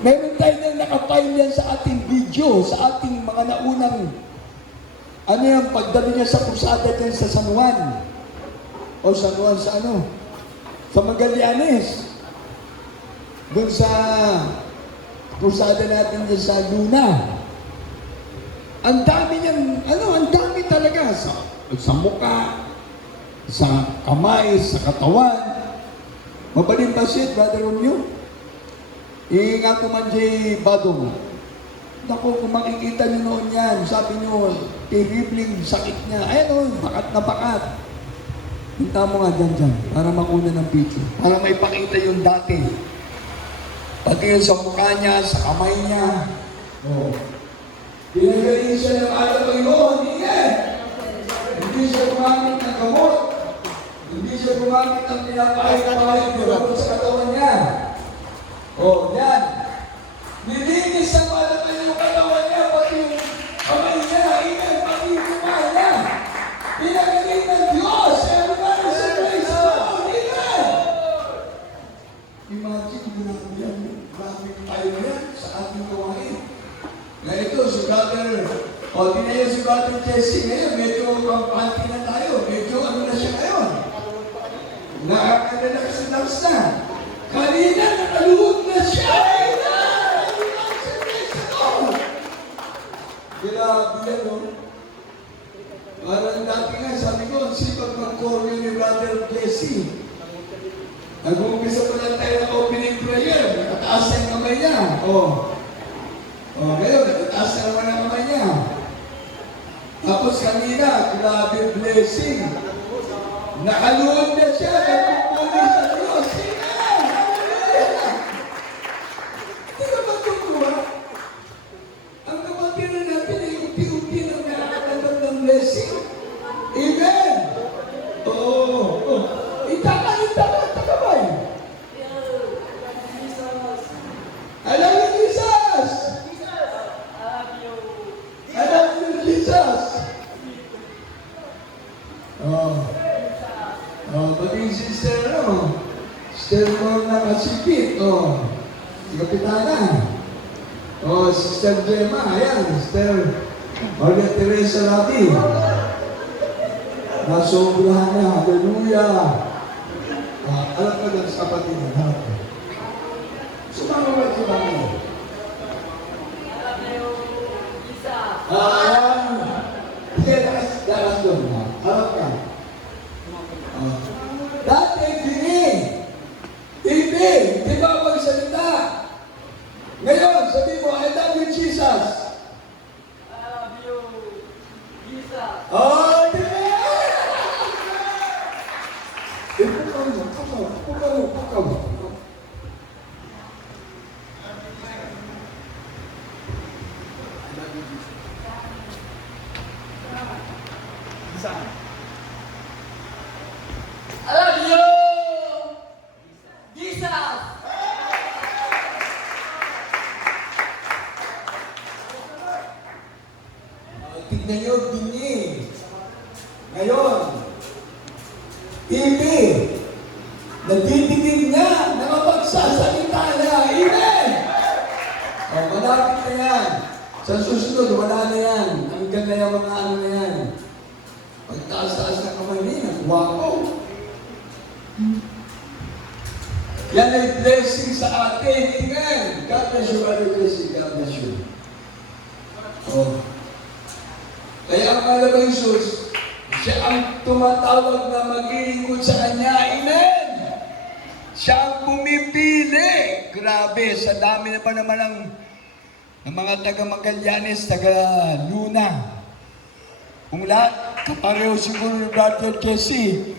Meron tayo na nakapile yan sa ating video, sa ating mga naunang, ano yan, pagdali niya sa krusada dyan sa San Juan. O San Juan sa ano? Sa Magallanes. Doon sa krusada natin dyan sa Luna. Ang dami niyang, ang dami talaga sa mukha, sa kamay, sa katawan. Mabalimpasit, Brother Romeo. Nga ko man J. Badong. Naku, kung makikita niyo noon yan, sabi niyo, terribling sakit niya. Ayan o, bakat na bakat. Punta mo nga dyan, para makuna ng picture. Para maipakita yung dati. Pati yun sa mukha niya, sa kamay niya. Oh. Pinagaling siya ng alam ko yun, hindi siya gumamit ng gamot. Hindi siya gumamit ng pinapahit-pahit sa katawan niya. Oh, yan. Nilinis ang alam ko yung katawan niya, pati yung kamay niya, pati yung mukha niya. Pinagaling ng Diyos. Everybody say praise the Lord. Amen. Imagine, grabe tayo yan sa ating gawain. Na ito, si Brother, di na yun si Brother Jesse ngayon, medyo pampanti na tayo, medyo ano na siya ngayon. Nakakala kasi na. Kanina, nakaluhod na siya. Grabe yan, no? Parang dati nga, sabi ko, ang sipag mag-corner ni Brother Jesse. Nag-umpisa pa lang tayo ng opening prayer, nakataas na yung kamay niya. Ngayon, nakataas na naman ang kamay niya. Tapos kanina, grabe blessing. Nakaluhod na siya, nagpupuli sa Diyos. Hindi ka ba tutuwa? Ang kapatiran natin ay unti-unti nang nakakatanggap ng blessing. Amen! Itaka ba? I love you, Jesus! I love you, Jesus! Pati sister, Sister Lorna Kasipit, si Kapitana. Sister Gemma, ayan, Sister Maria Teresa Rabi. Nasobrahan na, hallelujah. Alam ka dyan sa kapatid na, harap ka. Sumama. Ayan. Sige, daras doon. Harap ka. Dati, hindi ba magsalita? Ngayon, sabi mo, I love you, Jesus. I love you, Jesus. Pukaw. I love you, Jesus. Tignan nyo, bingi. Ngayon, TV, nagtitigil niya, nakapagsasalita niya. Amen! Malapit na yan. Sa susunod, wala na yan. Hanggang na yung mga ano na yan. Pagtaas-taas na kamay niya, nakuha ko. Yan ay blessing sa atin. Amen! God bless you, Brother Jesse. God bless you. Kaya ang mahal ng Jesus, siya ang tumatawag na maglilingkod sa Kanya. Amen! Siya ang pumipili. Grabe, sa dami na pa naman ng mga taga-Magallanes, taga-Luna. Kung lahat, kapareho siguro ni Brother Jesse.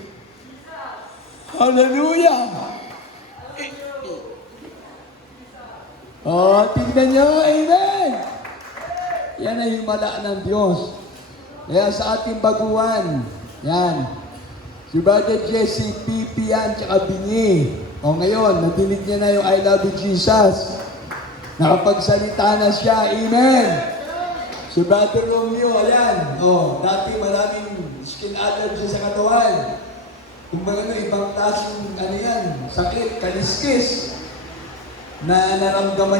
Hallelujah! Tingnan nyo, amen! Yan ay himala ng Diyos. Kaya sa ating baguhan, yan, si Brother Jesse, pipi yan, tsaka bingi. Ngayon, nadinig niya na yung I love you, Jesus. Nakapagsalita na siya, amen. Si Brother Romeo, ayan, dati maraming skin allergy sa katawan. Kung ba ibang klaseng sakit, kaliskis, na naramdaman